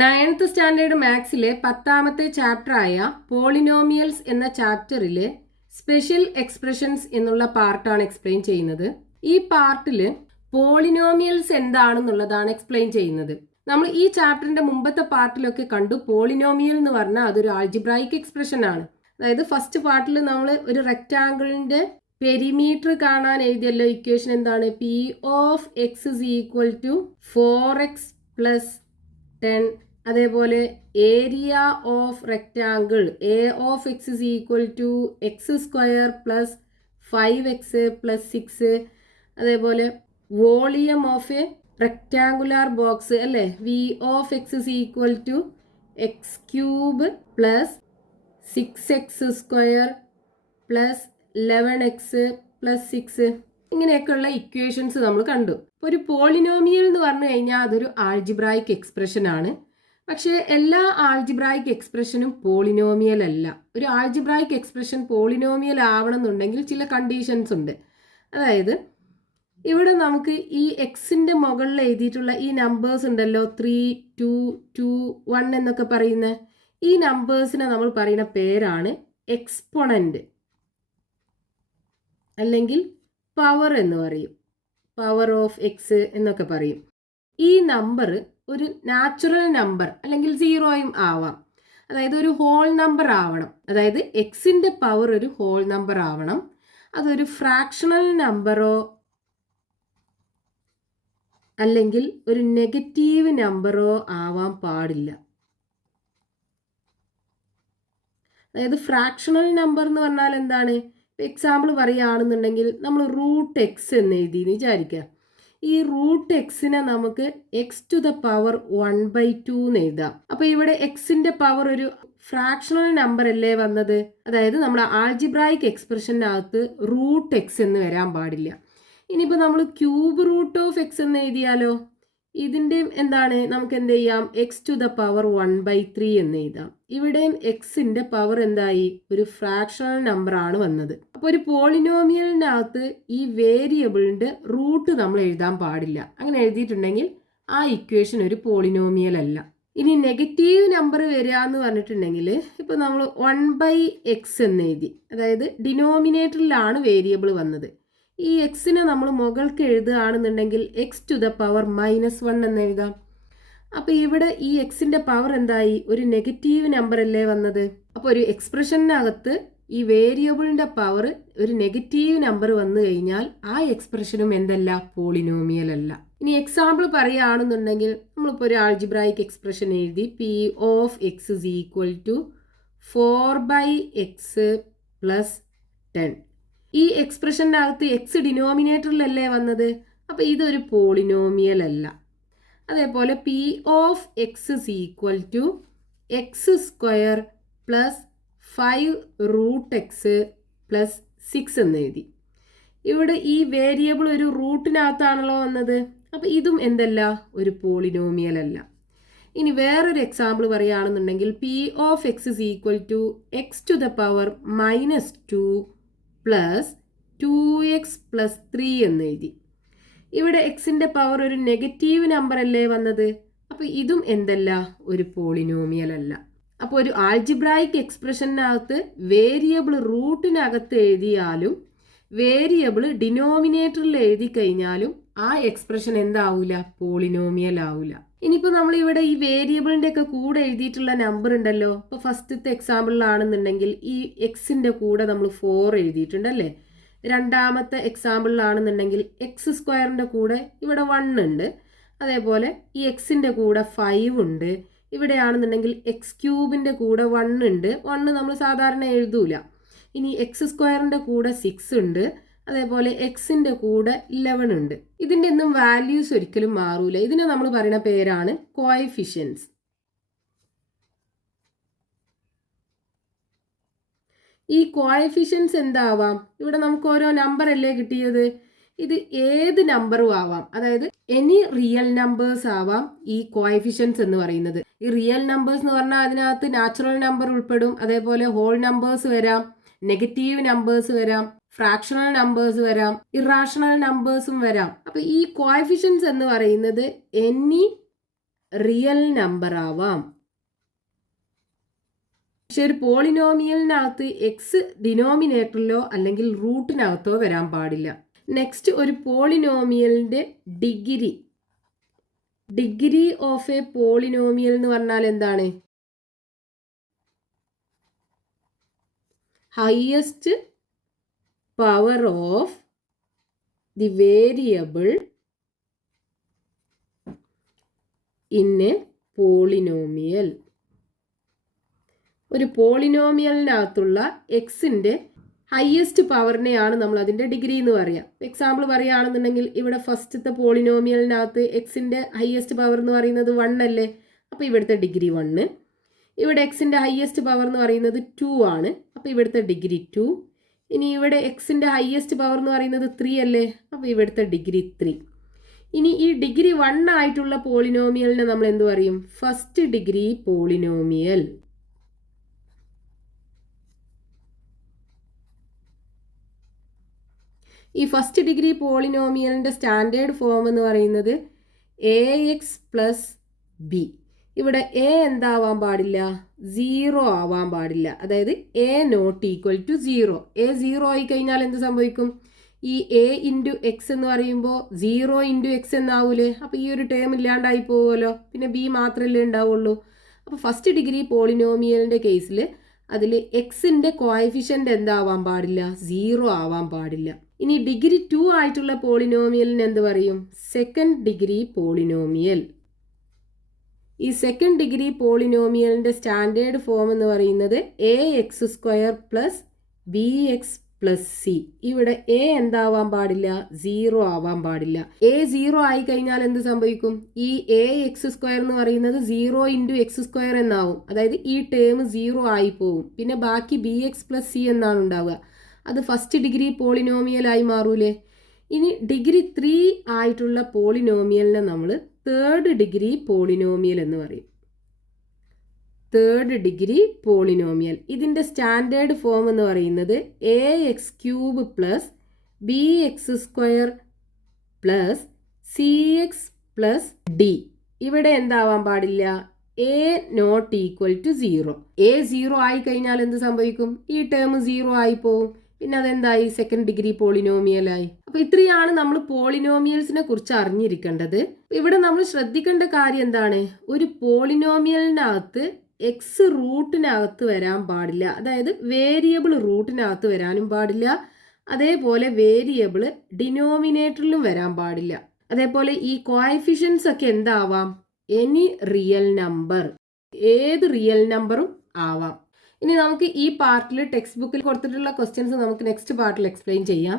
9th standard മാത്സിലെ 10ാമത്തെ ചാപ്റ്ററായ polynomials എന്ന ചാപ്റ്ററിലെ special expressions എന്നുള്ള പാർട്ടാണ് എക്സ്പ്ലെയിൻ ചെയ്യുന്നത്. ഈ പാർട്ടിൽ പോളിനോമിയൽസ് എന്താണെന്നുള്ളതാണ് എക്സ്പ്ലെയിൻ ചെയ്യുന്നത്. നമ്മൾ ഈ ചാപ്റ്ററിന്റെ മുമ്പത്തെ പാർട്ടിലൊക്കെ കണ്ടു പോളിനോമിയൽ എന്ന് പറഞ്ഞാൽ അതൊരു ആൾജിബ്രായിക് എക്സ്പ്രഷൻ ആണ്. അതായത് ഫസ്റ്റ് പാർട്ടിൽ നമ്മൾ ഒരു റെക്റ്റാങ്കിളിന്റെ പെരിമീറ്റർ കാണാൻ എഴുതിയല്ലോ. ഇക്വേഷൻ എന്താണ്? P of X is equal to 4x plus 10. അതേപോലെ area of rectangle A of X is equal to X square plus 5x plus 6. അതേപോലെ volume of a rectangular box അല്ലേ, V of X is equal to X cube plus 6x square plus 11x plus 6. ഇങ്ങനെയൊക്കെയുള്ള equations നമ്മൾ കണ്ടു. ഒരു polynomial എന്ന് പറഞ്ഞു കഴിഞ്ഞാൽ അതൊരു ആൾജിബ്രായിക് എക്സ്പ്രഷൻ ആണ്. പക്ഷേ എല്ലാ ആൾജിബ്രായിക് എക്സ്പ്രഷനും പോളിനോമിയൽ അല്ല. ഒരു ആൾജിബ്രായിക് എക്സ്പ്രഷൻ പോളിനോമിയൽ ആവണം എന്നുണ്ടെങ്കിൽ ചില കണ്ടീഷൻസ് ഉണ്ട്. അതായത് ഇവിടെ നമുക്ക് ഈ എക്സിന്റെ മുകളിൽ എഴുതിയിട്ടുള്ള ഈ നമ്പേഴ്സ് ഉണ്ടല്ലോ, 3, 2, 2, 1 എന്നൊക്കെ പറയുന്ന ഈ നമ്പേഴ്സിനെ നമ്മൾ പറയുന്ന പേരാണ് എക്സ്പോണന്റ് അല്ലെങ്കിൽ പവർ എന്ന് പറയും. പവർ ഓഫ് എക്സ് എന്നൊക്കെ പറയും. ഈ നമ്പർ ഒരു നാച്ചുറൽ നമ്പർ അല്ലെങ്കിൽ സീറോയും ആവാം. അതായത് ഒരു ഹോൾ നമ്പർ ആവണം. അതായത് എക്സിന്റെ പവർ ഒരു ഹോൾ നമ്പർ ആവണം. അതൊരു ഫ്രാക്ഷണൽ നമ്പറോ അല്ലെങ്കിൽ ഒരു നെഗറ്റീവ് നമ്പറോ ആവാൻ പാടില്ല. അതായത് ഫ്രാക്ഷണൽ നമ്പർ എന്ന് പറഞ്ഞാൽ എന്താണ്? എക്സാമ്പിൾ പറയുകയാണെന്നുണ്ടെങ്കിൽ നമ്മൾ റൂട്ട് എക്സ് എന്ന് എഴുതി വിചാരിക്കുക. ഈ റൂട്ട് എക്സിനെ നമുക്ക് എക്സ് ടു ദ പവർ 1/2 എന്ന് എഴുതാം. അപ്പൊ ഇവിടെ എക്സിന്റെ പവർ ഒരു ഫ്രാക്ഷണൽ നമ്പർ അല്ലേ വന്നത്? അതായത് നമ്മുടെ ആൾജിബ്രായിക് എക്സ്പ്രഷനകത്ത് റൂട്ട് എക്സ് എന്ന് വരാൻ പാടില്ല. ഇനിയിപ്പോൾ നമ്മൾ ക്യൂബ് റൂട്ട് ഓഫ് എക്സ് എന്ന് എഴുതിയാലോ, ഇതിൻ്റെ എന്താണ്? നമുക്ക് എന്ത് ചെയ്യാം? എക്സ് ടു ദ പവർ 1/3 എന്ന് എഴുതാം. ഇവിടെയും എക്സിന്റെ പവർ എന്തായി? ഒരു ഫ്രാക്ഷണൽ നമ്പർ ആണ് വന്നത്. അപ്പോൾ ഒരു പോളിനോമിയലിനകത്ത് ഈ വേരിയബിളിന്റെ റൂട്ട് നമ്മൾ എഴുതാൻ പാടില്ല. അങ്ങനെ എഴുതിയിട്ടുണ്ടെങ്കിൽ ആ ഇക്വേഷൻ ഒരു പോളിനോമിയൽ അല്ല. ഇനി നെഗറ്റീവ് നമ്പർ വരിക എന്ന് പറഞ്ഞിട്ടുണ്ടെങ്കിൽ ഇപ്പോൾ നമ്മൾ 1/x എന്ന് എഴുതി. അതായത് ഡിനോമിനേറ്ററിലാണ് വേരിയബിൾ വന്നത്. ഈ എക്സിനെ നമ്മൾ മുകൾക്ക് എഴുതുകയാണെന്നുണ്ടെങ്കിൽ എക്സ് ടു ദ പവർ -1 എന്ന് എഴുതാം. അപ്പോൾ ഇവിടെ ഈ എക്സിന്റെ പവർ എന്തായി? ഒരു നെഗറ്റീവ് നമ്പർ അല്ലേ വന്നത്? അപ്പോൾ ഒരു എക്സ്പ്രഷനകത്ത് ഈ വേരിയബിളിന്റെ പവർ ഒരു നെഗറ്റീവ് നമ്പർ വന്നു കഴിഞ്ഞാൽ ആ എക്സ്പ്രഷനും എന്തല്ല? പോളിനോമിയൽ അല്ല. ഇനി എക്സാമ്പിൾ പറയുകയാണെന്നുണ്ടെങ്കിൽ നമ്മളിപ്പോൾ ഒരു ആൾജിബ്രായിക് എക്സ്പ്രഷൻ എഴുതി P of X is equal to 4/x plus 10. ഈ എക്സ്പ്രഷനകത്ത് എക്സ് ഡിനോമിനേറ്ററിലല്ലേ വന്നത്? അപ്പോൾ ഇതൊരു പോളിനോമിയൽ അല്ല. അതേപോലെ P of X is equal to X square plus 5 root X plus 6 എന്ന് എഴുതി. ഇവിടെ ഈ വേരിയബിൾ ഒരു റൂട്ടിനകത്താണല്ലോ വന്നത്. അപ്പോൾ ഇതും എന്തല്ല? ഒരു പോളിനോമിയൽ അല്ല. ഇനി വേറൊരു എക്സാമ്പിൾ പറയുകയാണെന്നുണ്ടെങ്കിൽ P of X is equal to X to the power -2 plus 2x plus 3 എന്ന് എഴുതി. ഇവിടെ എക്സിന്റെ പവർ ഒരു നെഗറ്റീവ് നമ്പർ അല്ലേ വന്നത്? അപ്പോൾ ഇതും എന്തല്ല? ഒരു പോളിനോമിയൽ അല്ല. അപ്പോൾ ഒരു ആൾജിബ്രായിക് എക്സ്പ്രഷനകത്ത് വേരിയബിൾ റൂട്ടിനകത്ത് എഴുതിയാലും വേരിയബിൾ ഡിനോമിനേറ്ററിൽ എഴുതി കഴിഞ്ഞാലും ആ എക്സ്പ്രഷൻ എന്താവൂല? പോളിനോമിയൽ ആവൂല. ഇനിയിപ്പോൾ നമ്മൾ ഇവിടെ ഈ വേരിയബിളിന്റെ ഒക്കെ കൂടെ എഴുതിയിട്ടുള്ള നമ്പർ ഉണ്ടല്ലോ. ഇപ്പോൾ ഫസ്റ്റത്തെ എക്സാമ്പിളിലാണെന്നുണ്ടെങ്കിൽ ഈ എക്സിന്റെ കൂടെ നമ്മൾ 4 എഴുതിയിട്ടുണ്ടല്ലേ. രണ്ടാമത്തെ എക്സാമ്പിളിലാണെന്നുണ്ടെങ്കിൽ എക്സ് സ്ക്വയറിന്റെ കൂടെ ഇവിടെ 1 ഉണ്ട്. അതേപോലെ ഈ എക്സിന്റെ കൂടെ 5 ഉണ്ട്. ഇവിടെയാണെന്നുണ്ടെങ്കിൽ എക്സ് ക്യൂബിന്റെ കൂടെ 1 ഉണ്ട്. 1 നമ്മൾ സാധാരണ എഴുതൂല. ഇനി എക്സ് സ്ക്വയറിന്റെ കൂടെ 6 ഉണ്ട്. അതേപോലെ എക്സിന്റെ കൂടെ 11 ഉണ്ട്. ഇതിന്റെ ഒന്നും വാല്യൂസ് ഒരിക്കലും മാറൂല. ഇതിനെ നമ്മൾ പറയുന്ന പേരാണ് കോഎഫിഷ്യൻസ്. ഈ കോഎഫിഷ്യൻസ് എന്താവാം? ഇവിടെ നമുക്ക് ഓരോ നമ്പർ അല്ലേ കിട്ടിയത്. ഇത് ഏത് നമ്പറും ആവാം. അതായത് എനി റിയൽ നമ്പേഴ്സ് ആവാം ഈ കോഎഫിഷ്യൻസ് എന്ന് പറയുന്നത്. ഈ റിയൽ നമ്പേഴ്സ് എന്ന് പറഞ്ഞാൽ അതിനകത്ത് നാച്ചുറൽ നമ്പർ ഉൾപ്പെടും. അതേപോലെ ഹോൾ നമ്പേഴ്സ് വരാം, നെഗറ്റീവ് നമ്പേഴ്സ് വരാം, ഫ്രാക്ഷണൽ നമ്പേഴ്സ് വരാം, ഇറാഷണൽ നമ്പേഴ്സും വരാം. അപ്പൊ ഈ കോഎഫിഷ്യൻസ് എന്ന് പറയുന്നത് എനി റിയൽ നമ്പർ ആവാം. പക്ഷെ ഒരു പോളിനോമിയലിനകത്ത് എക്സ് ഡിനോമിനേറ്ററിലോ അല്ലെങ്കിൽ റൂട്ടിനകത്തോ വരാൻ പാടില്ല. നെക്സ്റ്റ്, ഒരു പോളിനോമിയലിന്റെ ഡിഗ്രി ഓഫ് എ പോളിനോമിയൽ എന്ന് പറഞ്ഞാൽ എന്താണ്? Highest power of the variable in A polynomial. ഒരു പോളിനോമിയലിനകത്തുള്ള എക്സിന്റെ ഹയസ്റ്റ് പവറിനെയാണ് നമ്മൾ അതിന്റെ ഡിഗ്രി എന്ന് പറയാം. എക്സാമ്പിൾ പറയുകയാണെന്നുണ്ടെങ്കിൽ ഇവിടെ ഫസ്റ്റത്തെ പോളിനോമിയലിനകത്ത് എക്സിന്റെ ഹയസ്റ്റ് പവർ എന്ന് പറയുന്നത് 1 അല്ലേ? അപ്പോൾ ഇവിടുത്തെ ഡിഗ്രി 1. ഇവിടെ എക്സിന്റെ ഹയസ്റ്റ് പവർ എന്ന് പറയുന്നത് 2 ആണ്. അപ്പോൾ ഇവിടുത്തെ ഡിഗ്രി 2. ഇനി ഇവിടെ എക്സിന്റെ ഹയസ്റ്റ് പവർ എന്ന് പറയുന്നത് 3 അല്ലേ? അപ്പോൾ ഇവിടുത്തെ ഡിഗ്രി 3. ഇനി ഈ ഡിഗ്രി 1 ആയിട്ടുള്ള പോളിനോമിയലിനെ നമ്മൾ എന്ത് പറയും? First degree polynomial. ഈ ഫസ്റ്റ് ഡിഗ്രി പോളിനോമിയലിന്റെ സ്റ്റാൻഡേർഡ് ഫോം എന്ന് പറയുന്നത് ax പ്ലസ് ബി. ഇവിടെ എ എന്താവാൻ പാടില്ല? 0 ആവാൻ പാടില്ല. അതായത് A not equal to 0. A 0 ആയി കഴിഞ്ഞാൽ എന്ത് സംഭവിക്കും? ഈ എ ഇൻറ്റു എക്സ് എന്ന് പറയുമ്പോൾ 0 ഇൻറ്റു എക്സ് എന്നാവൂലേ? അപ്പോൾ ഈ ഒരു ടേം ഇല്ലാണ്ടായി പോവുമല്ലോ. പിന്നെ ബി മാത്രമല്ലേ ഉണ്ടാവുള്ളൂ. അപ്പോൾ ഫസ്റ്റ് ഡിഗ്രി പോളിനോമിയലിൻ്റെ കേസിൽ അതിൽ എക്സിൻ്റെ കോഎഫിഷ്യൻ്റ് എന്താവാൻ പാടില്ല? 0 ആവാൻ പാടില്ല. ഇനി ഡിഗ്രി 2 ആയിട്ടുള്ള പോളിനോമിയലിന് എന്ത് പറയും? Second degree polynomial. ഈ സെക്കൻഡ് ഡിഗ്രി പോളിനോമിയലിൻ്റെ സ്റ്റാൻഡേർഡ് ഫോം എന്ന് പറയുന്നത് ax² plus bx plus c. ഇവിടെ a എന്താവാൻ പാടില്ല? 0 ആവാൻ പാടില്ല. a 0 ആയി കഴിഞ്ഞാൽ എന്ത് സംഭവിക്കും? ഈ ax² എന്ന് പറയുന്നത് 0 ഇൻറ്റു x² എന്നാവും. അതായത് ഈ ടേം 0 ആയി പോവും. പിന്നെ ബാക്കി bx പ്ലസ് c എന്നാണ് ഉണ്ടാവുക. അത് ഫസ്റ്റ് ഡിഗ്രി പോളിനോമിയലായി മാറൂലേ? ഇനി ഡിഗ്രി 3 ആയിട്ടുള്ള പോളിനോമിയലിനെ നമ്മൾ തേർഡ് ഡിഗ്രി പോളിനോമിയൽ എന്ന് പറയും. Third degree polynomial. ഇതിൻ്റെ സ്റ്റാൻഡേർഡ് ഫോം എന്ന് പറയുന്നത് ax³ plus bx² plus cx plus d. ഇവിടെ എന്താവാൻ പാടില്ല? a not equal to 0. a 0 ആയി കഴിഞ്ഞാൽ എന്ത് സംഭവിക്കും? ഈ ടേം 0 ആയി പോവും. പിന്നെ അതെന്തായി? സെക്കൻഡ് ഡിഗ്രി പോളിനോമിയലായി. അപ്പോൾ ഇത്രയാണ് നമ്മൾ പോളിനോമിയൽസിനെ കുറിച്ച് അറിഞ്ഞിരിക്കേണ്ടത്. ഇവിടെ നമ്മൾ ശ്രദ്ധിക്കേണ്ട കാര്യം എന്താണ്? ഒരു പോളിനോമിയലിനകത്ത് എക്സ് റൂട്ടിനകത്ത് വരാൻ പാടില്ല. അതായത് വേരിയബിൾ റൂട്ടിനകത്ത് വരാനും പാടില്ല. അതേപോലെ വേരിയബിൾ ഡിനോമിനേറ്ററിലും വരാൻ പാടില്ല. അതേപോലെ ഈ കോഎഫിഷ്യൻസ് ഒക്കെ എന്താവാം? എനി റിയൽ നമ്പർ, ഏത് റിയൽ നമ്പറും ആവാം. ഇനി നമുക്ക് ഈ പാർട്ടിൽ ടെക്സ്റ്റ് ബുക്കിൽ കൊടുത്തിട്ടുള്ള ക്വസ്റ്റ്യൻസ് നമുക്ക് നെക്സ്റ്റ് പാർട്ടിൽ എക്സ്പ്ലെയിൻ ചെയ്യാം.